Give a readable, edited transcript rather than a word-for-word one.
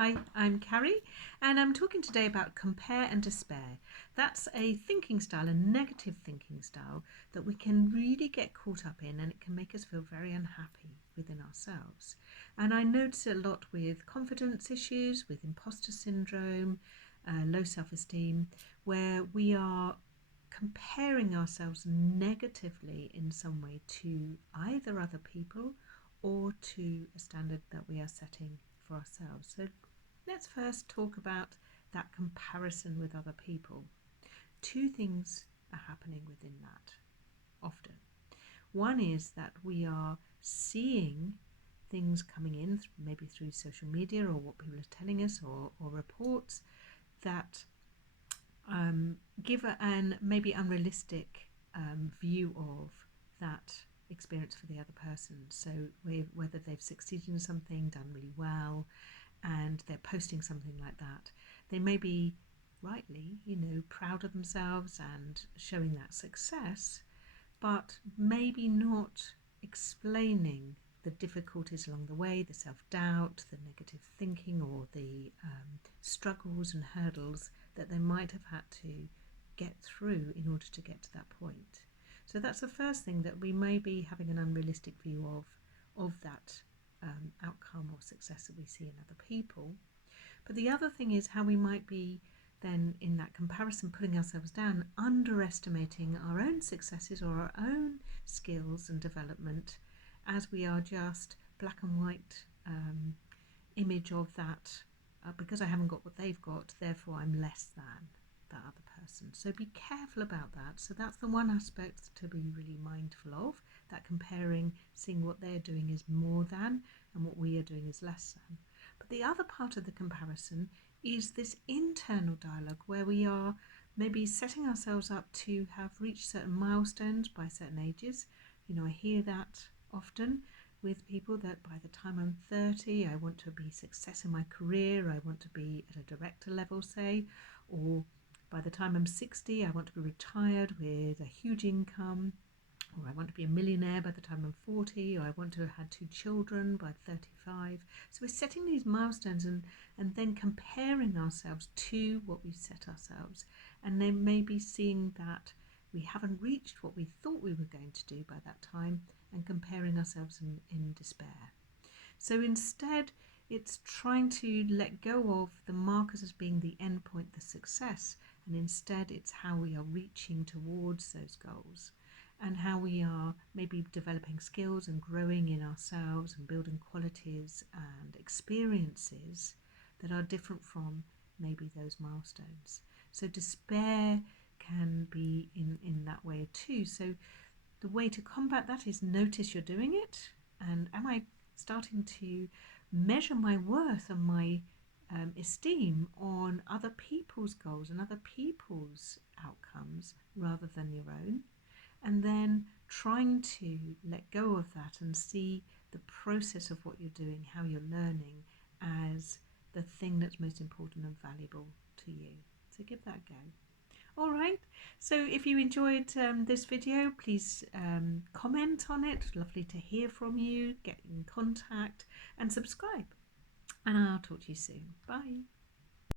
Hi, I'm Carrie, and I'm talking today about compare and despair. That's a thinking style, a negative thinking style that we can really get caught up in, and it can make us feel very unhappy within ourselves. And I notice it a lot with confidence issues, with imposter syndrome, low self-esteem, where we are comparing ourselves negatively in some way to either other people or to a standard that we are setting for ourselves. So let's first talk about that comparison with other people. Two things are happening within that often. One is that we are seeing things coming in, maybe through social media or what people are telling us, or reports that give an maybe unrealistic view of that experience for the other person. So whether they've succeeded in something, done really well, and they're posting something like that, they may be rightly, proud of themselves and showing that success, but maybe not explaining the difficulties along the way, the self-doubt, the negative thinking, or the struggles and hurdles that they might have had to get through in order to get to that point. So that's the first thing, that we may be having an unrealistic view of that outcome or success that we see in other people. But the other thing is how we might be then in that comparison putting ourselves down, underestimating our own successes or our own skills and development, as we are just black and white image of that. Because I haven't got what they've got, therefore I'm less than that other person. So be careful about that. So that's the one aspect to be really mindful of, that comparing, seeing what they're doing is more than and what we are doing is less than. But the other part of the comparison is this internal dialogue where we are maybe setting ourselves up to have reached certain milestones by certain ages. I hear that often with people, that by the time I'm 30, I want to be success in my career, I want to be at a director level, say, or by the time I'm 60, I want to be retired with a huge income, or I want to be a millionaire by the time I'm 40, or I want to have had 2 children by 35. So we're setting these milestones and then comparing ourselves to what we've set ourselves, and then maybe seeing that we haven't reached what we thought we were going to do by that time, and comparing ourselves in despair. So instead, it's trying to let go of the markers as being the end point, the success, and instead it's how we are reaching towards those goals, and how we are maybe developing skills and growing in ourselves and building qualities and experiences that are different from maybe those milestones. So despair can be in that way too. So the way to combat that is notice you're doing it, and am I starting to measure my worth and my esteem on other people's goals and other people's outcomes rather than your own, and then trying to let go of that and see the process of what you're doing, how you're learning, as the thing that's most important and valuable to you. So give that a go. All right, so if you enjoyed this video, please comment on it. Lovely to hear from you. Get in contact and subscribe. And I'll talk to you soon. Bye.